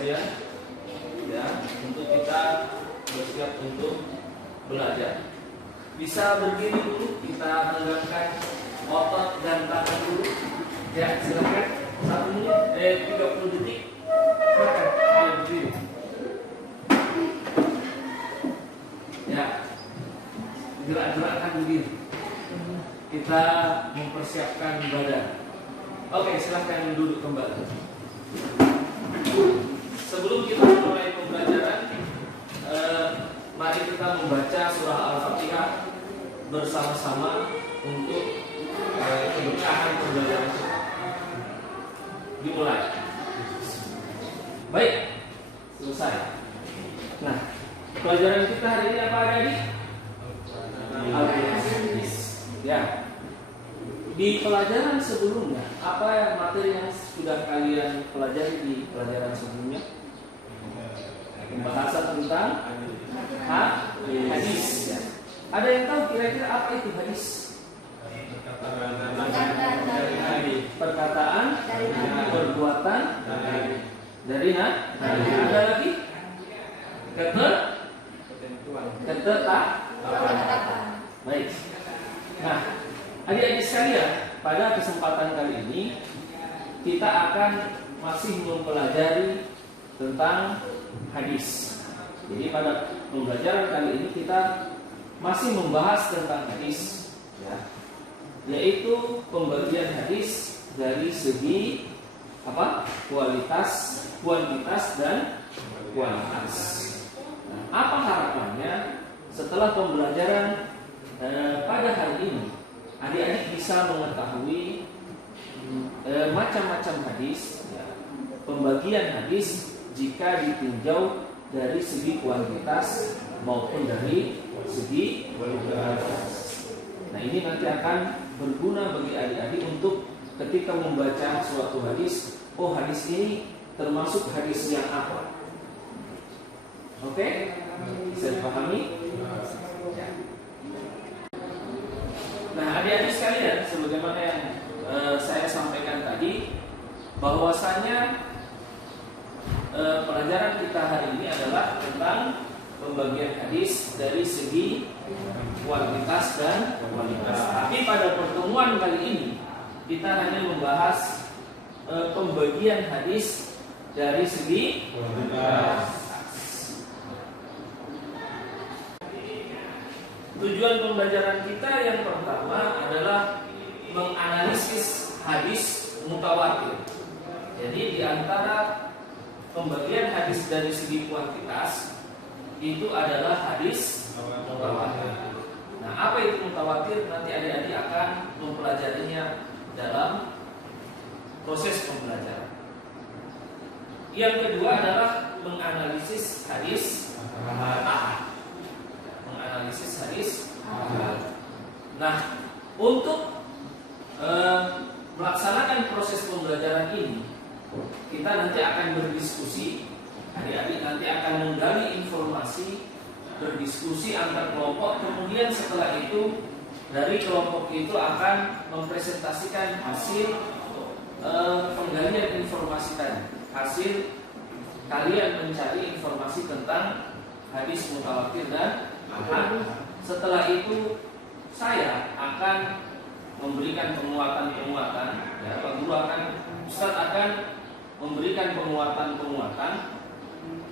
sekalian, ya, untuk kita bersiap untuk belajar. Bisa berdiri dulu, kita tegakkan otot dan tangan dulu. Ya, silakan. 1 menit, 30 detik. Silakan, ayo berdiri. Ya, gerak-gerakkan diri. Kita mempersiapkan badan. Oke, silahkan duduk kembali. Sebelum kita mulai pembelajaran, mari kita membaca surah Al-Fatihah bersama-sama untuk keberkahan pembelajaran kita. Dimulai. Baik, selesai. Nah, pelajaran kita hari ini apa tadi? Al-Hadis. Ya. Di pelajaran sebelumnya, apa materi yang sudah kalian pelajari di pelajaran sebelumnya? Pembahasan tentang hadis. Ya. Ada yang tahu kira-kira apa itu hadis? Perkataan, perbuatan dari Nabi. Ada lagi? Ketetapan. Baik. Nah, adik-adik sekalian, pada kesempatan kali ini kita akan masih mempelajari tentang hadis. Jadi pada pembelajaran kali ini kita masih membahas tentang hadis, ya, yaitu pembagian hadis dari segi apa? Kualitas, kuantitas dan kualitas. Nah, apa harapannya setelah pembelajaran pada hari ini adik-adik bisa mengetahui macam-macam hadis, ya, pembagian hadis jika ditinjau dari segi kuantitas maupun dari segi kualitas. Nah, ini nanti akan berguna bagi adik-adik untuk ketika membaca suatu hadis, oh hadis ini termasuk hadis yang apa? Oke? Bisa dipahami? Nah, adik-adik sekalian, sebagaimana yang saya sampaikan tadi, bahwasanya pelajaran kita hari ini adalah tentang pembagian hadis dari segi kuantitas dan kualitas. Tapi pada pertemuan kali ini kita hanya membahas pembagian hadis dari segi kuantitas. Tujuan pembelajaran kita yang pertama adalah menganalisis hadis mutawatir. Jadi di antara pembagian hadis dari segi kuantitas itu adalah hadis mutawatir. Nah, apa itu mutawatir? Nanti adik-adik akan mempelajarinya dalam proses pembelajaran. Yang kedua adalah menganalisis hadis ahad. Menganalisis hadis ahad. Nah, untuk melaksanakan proses pembelajaran ini, kita nanti akan berdiskusi. Adik-adik nanti akan menggali informasi, berdiskusi antar kelompok. Kemudian setelah itu dari kelompok itu akan mempresentasikan hasil penggalian informasi tadi, hasil kalian mencari informasi tentang hadis mutawatir dan ahad. Setelah itu saya akan memberikan penguatan-penguatan, ya, Pak Guru Ustaz akan memberikan penguatan-penguatan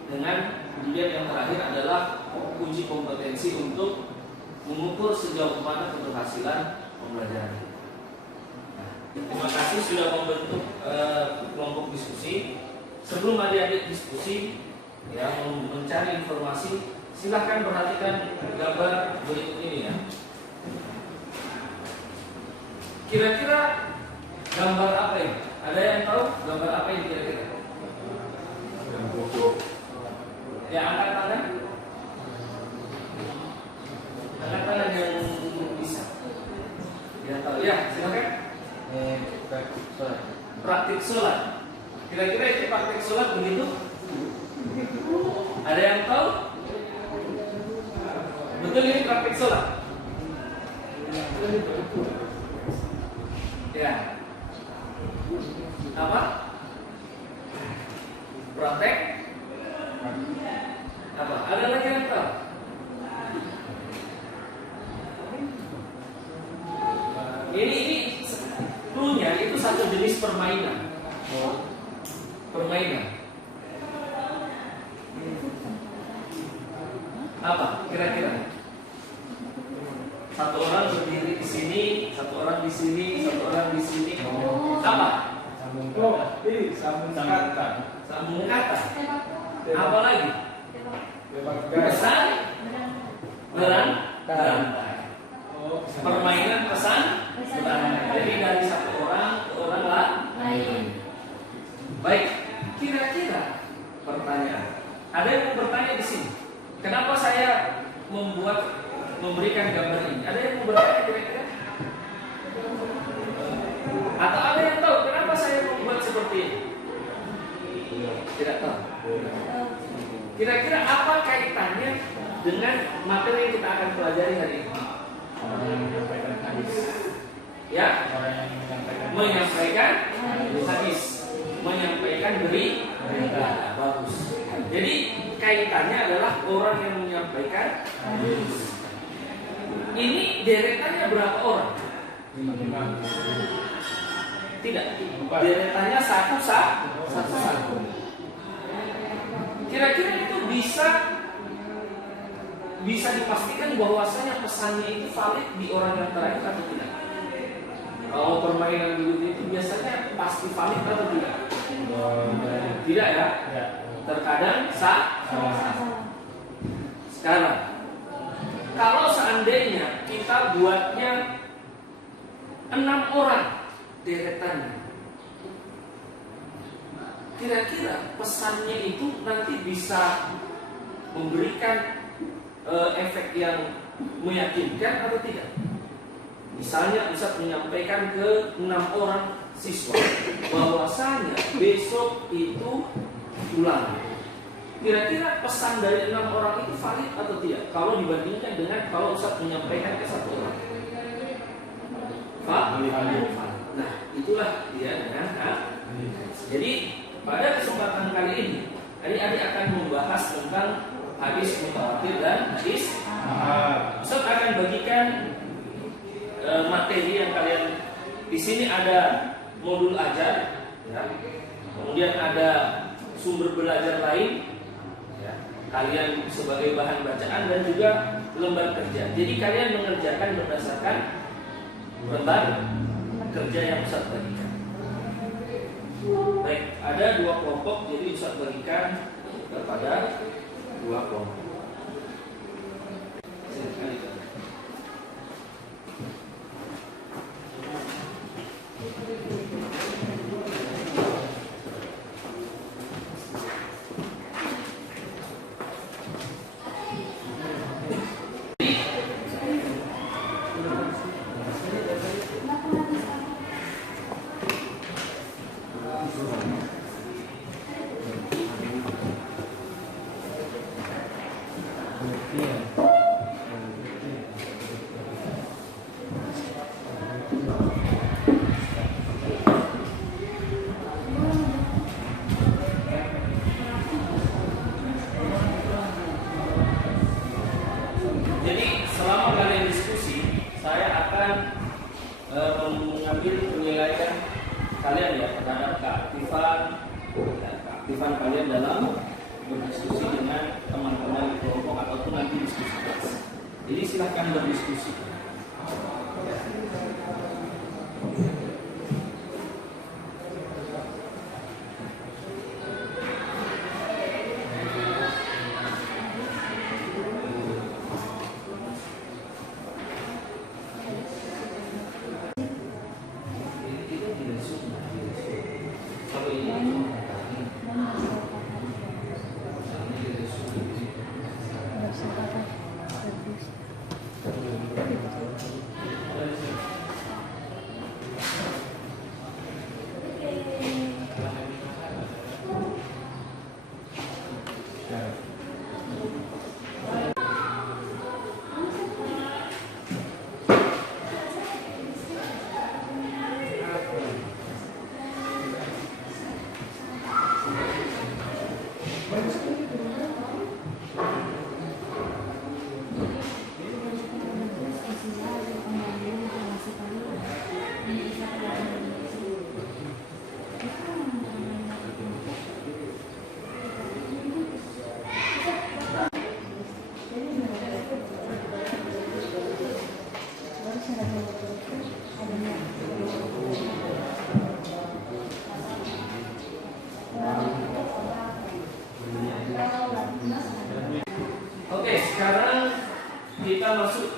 dengan kemudian yang terakhir adalah uji kompetensi untuk mengukur sejauh mana keberhasilan pembelajaran. Nah, terima kasih sudah membentuk kelompok diskusi. Sebelum adik-adik diskusi, ya, mencari informasi, silahkan perhatikan gambar berikut ini, ya. Kira-kira gambar apa ini? Ada yang tahu gambar apa ini kira-kira? Ya, angkat tangan. Angkat tangan yang bisa. Yang tahu, ya, silakan. Praktik sholat. Kira-kira itu praktik sholat begitu? Ada yang tahu? Betul ini praktik sholat? Ya. Apa? Praktek Apa? Ada lagi yang tahu? Ini clue-nya itu satu jenis permainan. Permainan. Apa? Kira-kira? Satu orang berdiri di sini, satu orang di sini, satu orang di sini. Apa? Sambung kata. Sambung kata. Apa lagi? Pesan berantai. Permainan pesan berantai. Jadi dari satu orang ke orang lain. Baik, kira-kira pertanyaan. Ada yang mau bertanya di sini? Kenapa saya memberikan gambar ini? Ada yang mau bertanya kira-kira? Atau ada yang tahu kenapa saya membuat seperti ini? Tidak tahu. Kira-kira apa kaitannya dengan materi yang kita akan pelajari hari ini? Orang yang menyampaikan hadis. Ya, Orang yang menyampaikan hadis, menyampaikan berita. Bagus. Jadi kaitannya adalah orang yang menyampaikan hadis. Ini deretannya berapa orang? 5. Tidak. Deretannya satu. Kira-kira itu bisa dipastikan bahwasanya pesannya itu valid di orang yang terakhir atau tidak? Kalau permainan begitu itu biasanya pasti valid atau tidak? Tidak ya? Terkadang salah. Sekarang, kalau seandainya kita buatnya 6 orang deretannya, kira-kira pesannya itu nanti bisa memberikan efek yang meyakinkan atau tidak? Misalnya Ustaz menyampaikan ke 6 orang siswa bahwasanya besok itu ulang. Kira-kira pesan dari 6 orang itu valid atau tidak? Kalau dibandingkan dengan kalau Ustaz menyampaikan ke 1 orang. Valid. Nah, itulah dia dengan Jadi pada kesempatan kali ini, adik-adik akan membahas tentang hadis mutawatir dan hadis ahad. Ustaz akan bagikan materi yang kalian di sini ada modul ajar, ya. Kemudian ada sumber belajar lain, ya. Kalian sebagai bahan bacaan dan juga lembar kerja. Jadi kalian mengerjakan berdasarkan lembar kerja yang Ustaz bagikan. Baik, ada 2 kelompok, jadi Ustaz bagikan kepada 2 kelompok. Keaktifan kalian dalam berdiskusi dengan teman-teman di kelompok ataupun nanti diskusi kelas. Jadi silahkan berdiskusi.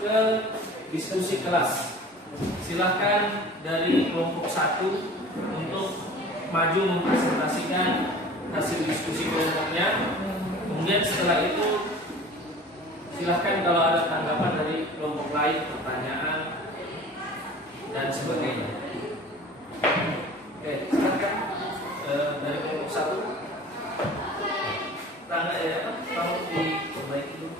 ke diskusi kelas. Silahkan dari kelompok 1 untuk maju mempresentasikan hasil diskusi kelompoknya. Kemudian setelah itu silahkan kalau ada tanggapan dari kelompok lain, pertanyaan dan sebagainya. Oke, silahkan dari kelompok 1. Tolong diperbaiki dulu.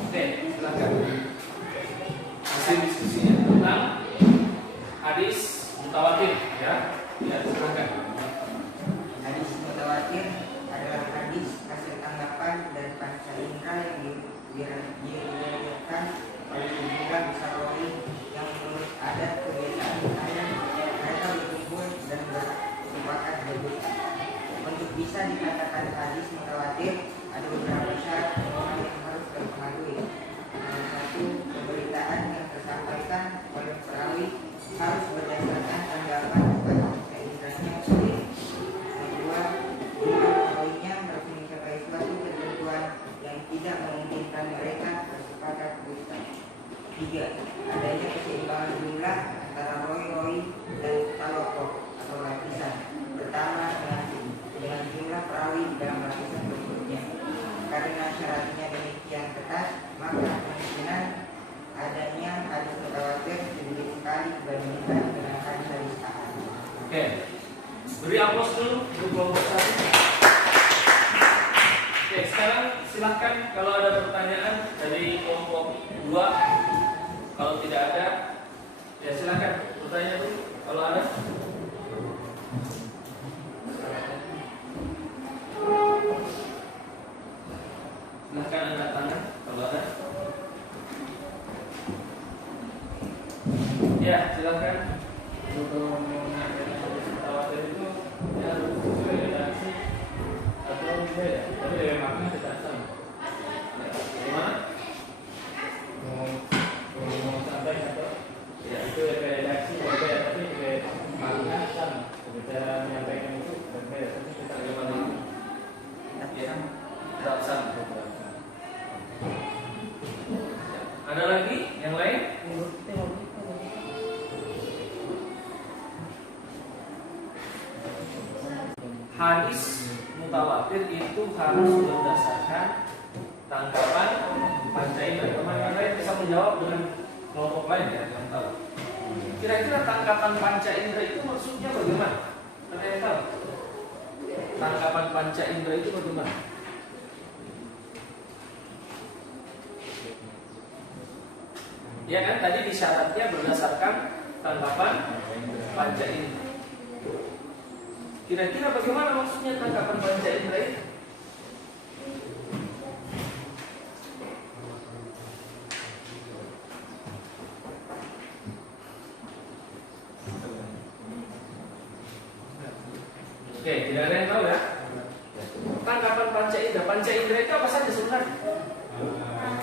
Oke, silahkan. Hasil diskusinya tentang hadis mutawatir, ya. Ya, silahkan. Hadis mutawatir adalah hadis hasil tanggapan dari panca indera yang diriwayatkan oleh sejumlah besar wali yang menurut adat kebiasaan misalnya mereka berkumpul dan bersepakat berdoa. Untuk bisa dikatakan hadis mutawatir ada beberapa syarat yang harus terpenuhi. Nomor 1, pemberitaan yang tersampaikan oleh perawi harus berdasarkan tanggapan panca inderanya sendiri. Nomor 2, jumlah perawinya harus mencapai suatu ketentuan yang tidak memungkinkan mereka bersepakat berdusta. 3, adanya keseimbangan jumlah antara roi dan talokoh atau lapisan pertama dengan jumlah perawi dalam lapisan berikutnya. Karena syaratnya demikian ketat, maka kemungkinan adanya hadis mutawatir sedikit sekali dibandingkan dengan hadis ahad. Oke, beri aplaus dulu untuk kelompok 1. Oke, sekarang silahkan kalau ada pertanyaan dari kelompok 2. Kalau tidak ada, ya silahkan bertanya dulu kalau ada. Silahkan angkat tangan kalau ada. Ya, silahkan. Untuk mengenai hadis mutawatir itu ya harus sesuai redaksi atau beda, tapi dari makna tidak sama. Bagaimana? Mau sampai atau ya itu dari redaksi berbeda, tapi dari makna sama. Cara menyampaikan itu berbeda, tapi kita Bagaimana? Ya, tidak sama. Ada lagi yang lain? Hadis mutawatir itu harus berdasarkan tanggapan panca indera. Teman yang lain bisa menjawab dengan kelompok lain ya yang tahu. Kira-kira tanggapan panca indera itu maksudnya bagaimana? Ada yang tahu? Tanggapan panca indera itu bagaimana? Ya kan tadi disyaratnya berdasarkan tanggapan panca indera. Kira-kira bagaimana maksudnya tanggapan panca indera itu? Oke, tidak ada yang tahu ya? Tanggapan panca indera. Panca indera itu apa saja sebenarnya?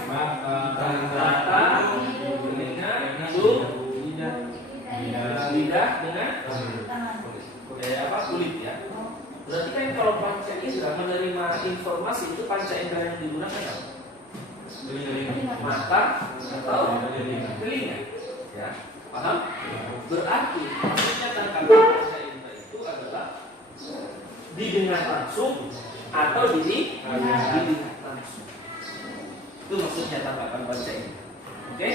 Mata, telinga, hidung, lidah dengan kulit ya. Berarti kan kalau panca indera menerima informasi itu panca indera yang digunakan apa? Mata atau telinga. Ya, paham? Berarti maksudnya tangkapan panca indera itu adalah didengar langsung atau dilihat langsung. Itu maksudnya tangkapan panca indera. Oke?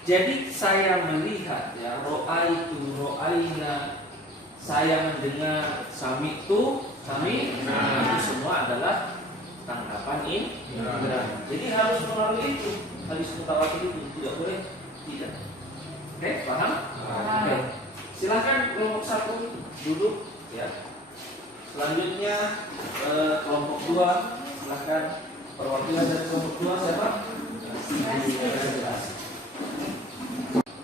Jadi saya melihat ya ro'aina, saya mendengar, itu semua adalah tangkapan indera. Jadi harus melalui itu. Hadis mutawatir itu tidak boleh tidak. Oke, paham? Oke. Silakan kelompok 1 duduk ya. Selanjutnya kelompok 2, silakan perwakilan dari kelompok 2 siapa?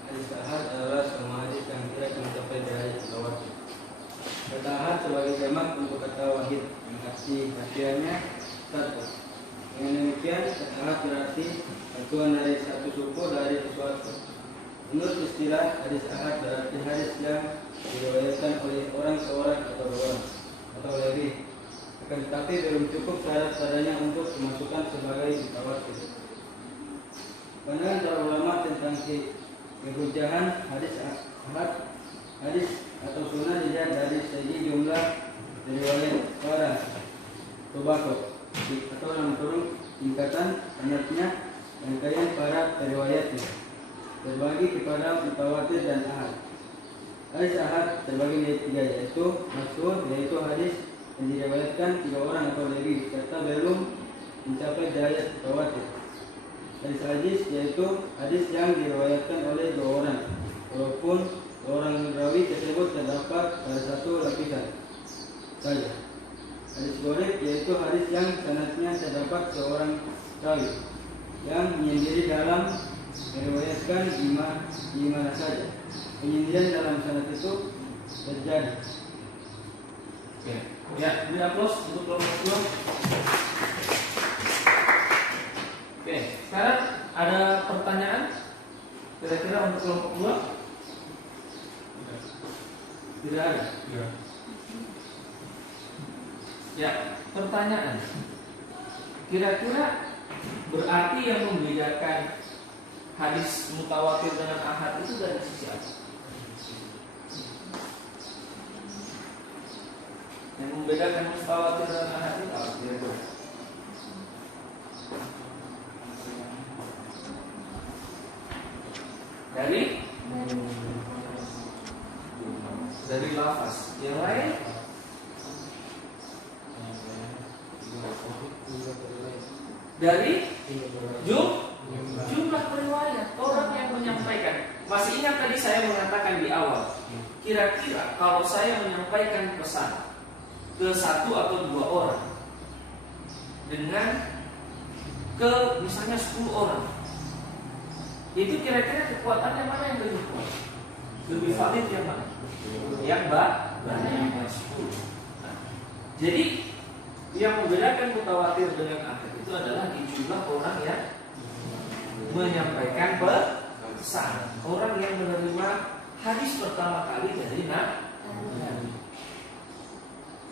Hadis ahad adalah semua hadis yang tidak mencapai derajat mutawatir. Kata ahad sebagai jamak untuk kata wahid yang artinya satu. Dengan demikian kata ahad berarti satuan dari satu suku dari sesuatu. Menurut istilah hadis ahad berarti hadis yang diriwayatkan oleh orang seorang atau dua orang atau lebih Akan tetapi belum cukup syarat padanya untuk dimasukkan sebagai mutawatir. Pandangan para ulama tentang kehujahan hadis ahad, hadis atau sunnah dilihat dari segi jumlah riwayat para tobako atau dalam kurung tingkatan sanadnya dan rangkaian para periwayatnya terbagi kepada mutawatir dan ahad. Hadis ahad terbagi menjadi tiga, yaitu masyhur, yaitu hadis yang diriwayatkan 3 orang atau lebih serta belum mencapai derajat mutawatir. Hadis yaitu hadis yang diriwayatkan oleh 2 orang walaupun orang rawi tersebut terdapat pada satu lapisan saja. Hadis gharib yaitu hadis yang sanadnya terdapat seorang rawi yang menyendiri dalam meriwayatkan di mana saja. Penyendirian dalam sanad itu terjadi. Ya, beri aplaus untuk kelompok 2. Oke, sekarang ada pertanyaan kira-kira untuk kelompok 2? Tidak ada. Ya, pertanyaan. Kira-kira berarti yang membedakan hadis mutawatir dengan ahad itu dari sisi apa? Yang membedakan mutawatir dengan ahad itu apa? Kira-kira? Dari lafaz. Yang lain? Dari jumlah periwayat orang yang menyampaikan. Masih ingat tadi saya mengatakan di awal, kira-kira kalau saya menyampaikan pesan ke 1 atau 2 orang dengan ke misalnya 10 orang, itu kira-kira kekuatannya mana yang lebih kuat? Lebih valid yang mana? Yang banyak, yang 10. Nah, jadi yang membedakan mutawatir dengan ahad itu adalah di jumlah orang yang menyampaikan pesan, orang yang menerima hadis pertama kali dari Nabi.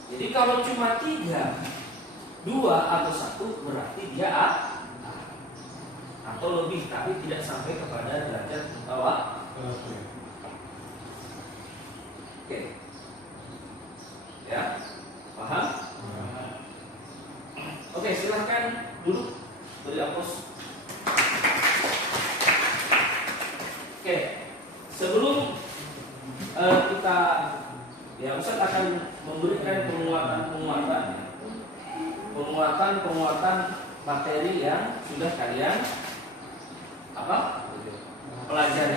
Jadi kalau cuma 3, 2 atau 1 berarti dia atau lebih, tapi tidak sampai kepada derajat mutawatir. Oke. Ya, paham? Oke, silahkan duduk, beri aplaus. Oke, sebelum kita Ustaz akan memberikan penguatan materi yang sudah kalian pelajari.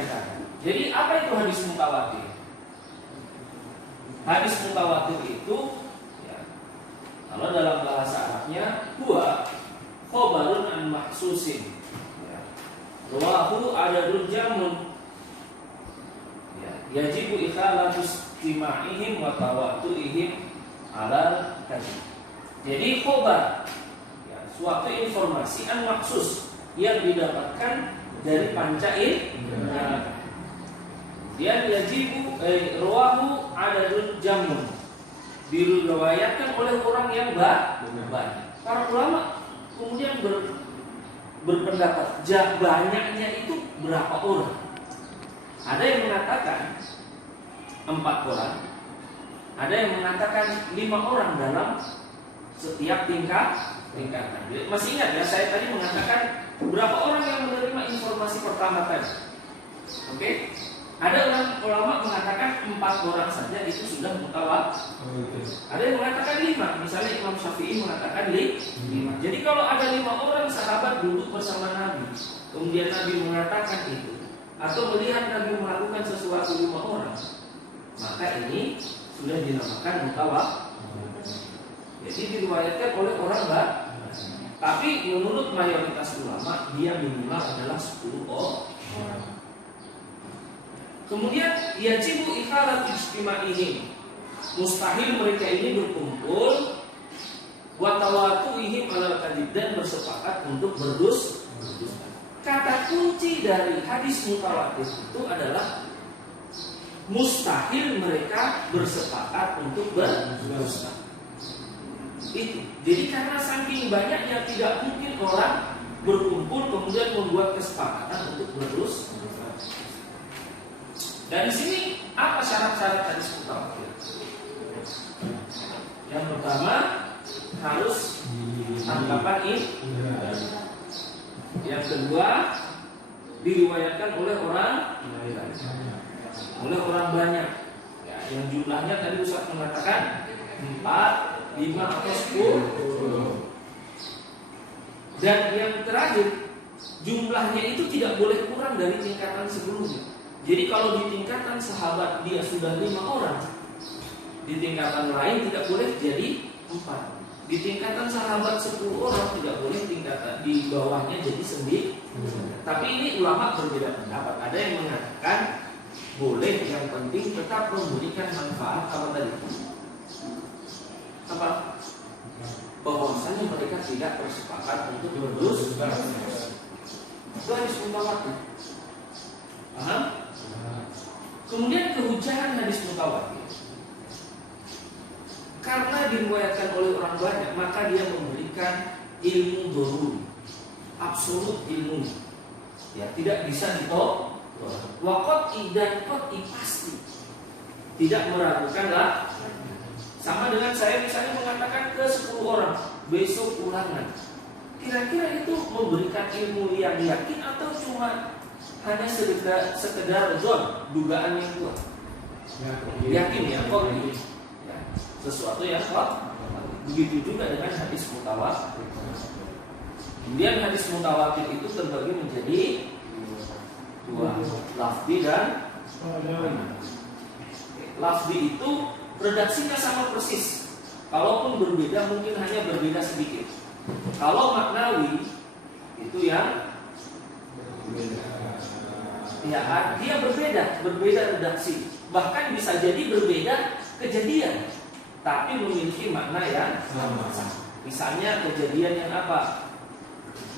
Jadi apa itu hadis mutawatir? Hadis mutawatir itu kalau dalam bahasa Arabnya huwa khabarun an mahsusin. Rawahu adadun jamun. Yajibu ikhalatu istima'ihim wa tawatu'ihim ala kadhib. Jadi khabar suatu informasi an maksus yang didapatkan dari panca indera. Dia yajibu rawahu adadun jamun. Diriwayatkan oleh orang yang banyak. Para ulama kemudian berpendapat banyaknya itu berapa orang. Ada yang mengatakan 4 orang, ada yang mengatakan 5 orang dalam setiap tingkatan. Masih ingat ya, saya tadi mengatakan berapa orang yang menerima informasi pertama tadi. Oke? Ada ulama mengatakan 4 orang saja itu sudah mutawatir. Ada yang mengatakan 5, misalnya Imam Syafi'i mengatakan 5. Jadi kalau ada 5 orang sahabat duduk bersama Nabi, kemudian Nabi mengatakan itu, atau melihat Nabi melakukan sesuatu 5 orang, maka ini sudah dinamakan mutawatir. Jadi diriwayatkan oleh orang banyak. Tapi menurut mayoritas ulama dia minimal adalah 10 orang. Kemudian yajibu ikhalatu istima'ihim. Mustahil mereka ini berkumpul wa tawatu'ihim ala kadhib dan bersepakat untuk berdusta. Kata kunci dari hadis mutawatir itu adalah mustahil mereka bersepakat untuk berdusta. Itu. Jadi karena saking banyaknya tidak mungkin orang berkumpul kemudian membuat kesepakatan untuk berus. Dan di sini apa syarat-syarat hadis mutawatir? Yang pertama harus anggapan ini. Yang kedua diriwayatkan oleh orang banyak. Ya, yang jumlahnya tadi Ustaz mengatakan 4, 5 atau 10. Dan yang terakhir jumlahnya itu tidak boleh kurang dari tingkatan sebelumnya. Jadi kalau di tingkatan sahabat dia sudah 5 orang, di tingkatan lain tidak boleh jadi 4. Di tingkatan sahabat 10 orang tidak boleh tingkatan di bawahnya jadi 9. Tapi ini ulama berbeda pendapat. Ada yang mengatakan boleh, yang penting tetap memberikan manfaat apa tadi? Apa? Bahwasanya mereka tidak bersepakat untuk berus. Itu hadis mutawatir. Paham? Kemudian kehujahan hadis mutawatir. Karena diriwayatkan oleh orang banyak, maka dia memberikan ilmu doruri, absolut ilmu. Ya, tidak bisa ditolak. Waqati dan qati pasti. Tidak meragukan lah. Sama dengan saya misalnya mengatakan ke 10 orang, besok ulangan. Kira-kira itu memberikan ilmu yang yakin atau cuma hanya sekedar dugaan yang kuat? Yakin ya, kok ya, sesuatu yang kuat. Begitu juga dengan hadis mutawatir. Kemudian hadis mutawatir itu terbagi menjadi 2, lafzi dan ma'nawi. Lafzi itu redaksinya sama persis, kalaupun berbeda mungkin hanya berbeda sedikit. Kalau maknawi itu yang ya dia berbeda redaksi, bahkan bisa jadi berbeda kejadian, tapi memiliki makna yang sama. Misalnya kejadian yang apa?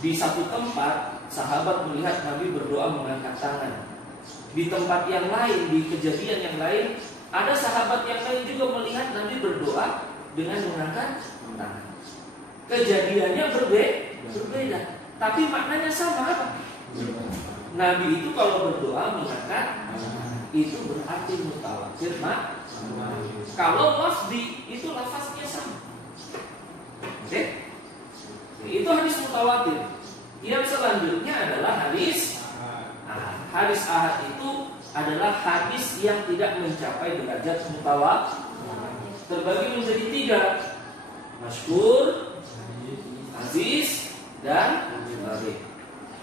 Di satu tempat sahabat melihat Nabi berdoa mengangkat tangan. Di tempat yang lain, di kejadian yang lain, ada sahabat yang lain juga melihat Nabi berdoa dengan mengangkat tangan. Kejadiannya berbeda, tapi maknanya sama apa? Nabi itu kalau berdoa mengangkat, itu berarti mutawatir. Kalau lafzi itu lafaznya sama. Oke? Itu hadis mutawatir. Yang selanjutnya adalah hadis ahad. Hadis ahad itu adalah hadis yang tidak mencapai derajat mutawatir. Terbagi menjadi 3: masyhur, aziz, dan gharib.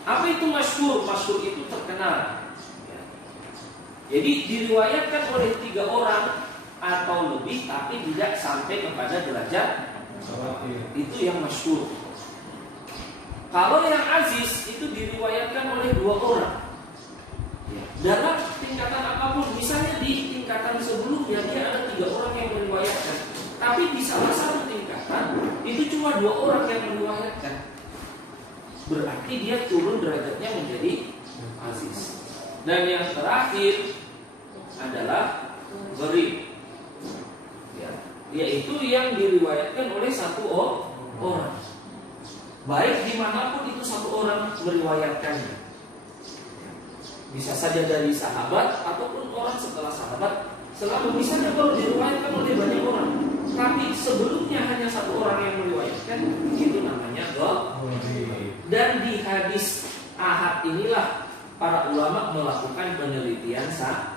Apa itu masyhur? Masyhur itu terkenal. Jadi diriwayatkan oleh 3 orang atau lebih, tapi tidak sampai kepada derajat itu yang masyhur. Kalau yang aziz itu diriwayatkan oleh 2 orang. Dalam tingkatan apapun, misalnya di tingkatan sebelumnya dia ada 3 orang yang meriwayatkan, tapi di salah satu tingkatan itu cuma 2 orang yang meriwayatkan. Berarti dia turun derajatnya menjadi aziz. Dan yang terakhir adalah gharib, yaitu yang diriwayatkan oleh 1 orang. Baik dimanapun itu 1 orang meriwayatkannya. Bisa saja dari sahabat ataupun orang setelah sahabat. Selama misalnya kalau diriwayatkan oleh banyak orang, tapi sebelumnya hanya 1 orang yang meriwayatkan, itu namanya gharib. Dan di hadis ahad inilah para ulama melakukan penelitian sana.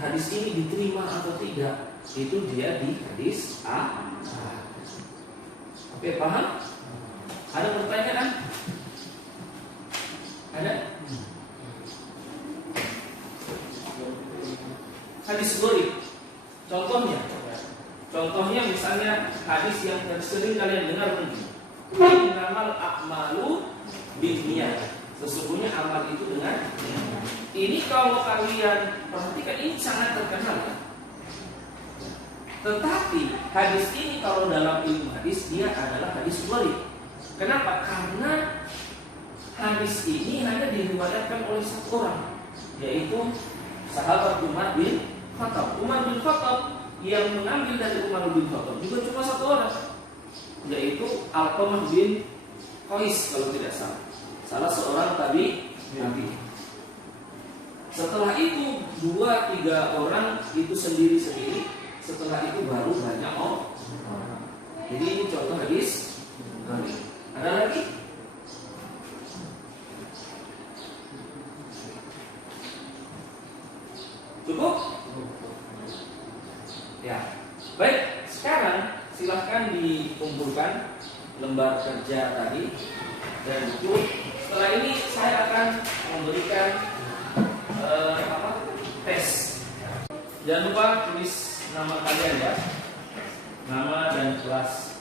Hadis ini diterima atau tidak, itu dia di hadis ahad. Oke, paham? Ada pertanyaan? Ada? Hadis gharib. Contohnya misalnya hadis yang sering kalian dengar mungkin. Innamal a'malu binniyat. Sesungguhnya amal itu dengan niat. Ini kalau kalian perhatikan ini sangat terkenal ya. Tetapi hadis ini kalau dalam ilmu hadis dia adalah hadis gharib. Kenapa? Karena hadis ini hanya diriwayatkan oleh 1 orang, yaitu sahabat Umar bin Khattab. Umar bin Khattab yang mengambil dari Umar bin Khattab juga cuma 1 orang. yaitu Alqamah bin Qais kalau tidak salah, salah seorang tabi. Setelah itu 2-3 orang itu sendiri-sendiri. Setelah itu baru banyak orang. Jadi ini contoh hadis. Ada lagi? Cukup? Ya. Baik, sekarang silahkan dikumpulkan lembar kerja tadi dan buku. Setelah ini saya akan memberikan tes. Jangan lupa tulis nama kalian ya, nama dan kelas.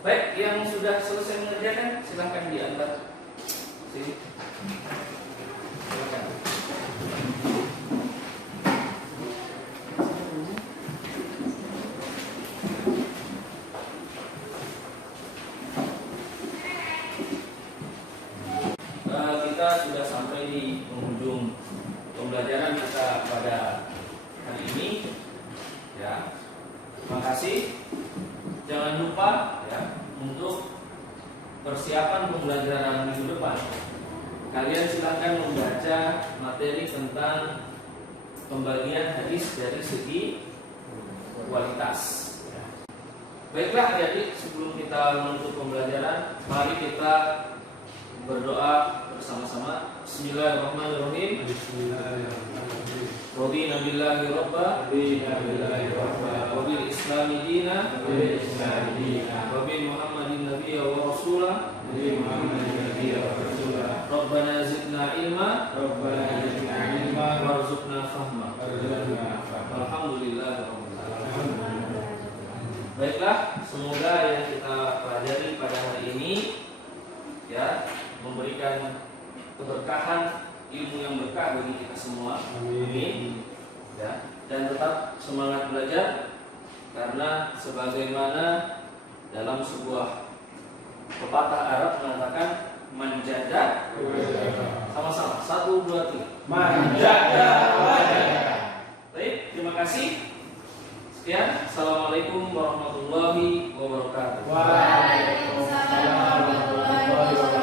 Baik, yang sudah selesai mengerjakan silahkan diantar sini. Silakan. Kita sudah sampai di penghujung pembelajaran kita pada hari ini. Ya, terima kasih. Jangan lupa ya, untuk persiapan pembelajaran minggu depan, kalian silakan membaca materi tentang pembagian hadis dari segi kualitas. Baiklah adik-adik, sebelum kita menutup pembelajaran, mari kita berdoa bersama-sama. Bismillahirrahmanirrahim. Radina billahi rabba wa bil islami dina wa bi Muhammadin nabiyya wa rasulah. Rabbana zidna ilma warzuqna fahma. Alhamdulillah. Baiklah, semoga yang kita pelajari pada hari ini ya memberikan keberkahan, ilmu yang berkah bagi kita semua. Amin. Ya, dan tetap semangat belajar karena sebagaimana dalam sebuah pepatah Arab mengatakan manjada. Sama-sama 1, 2, 3. Manjada wajada. Baik, terima kasih. Sekian. Assalamualaikum warahmatullahi wabarakatuh. Waalaikumsalam warahmatullahi wabarakatuh.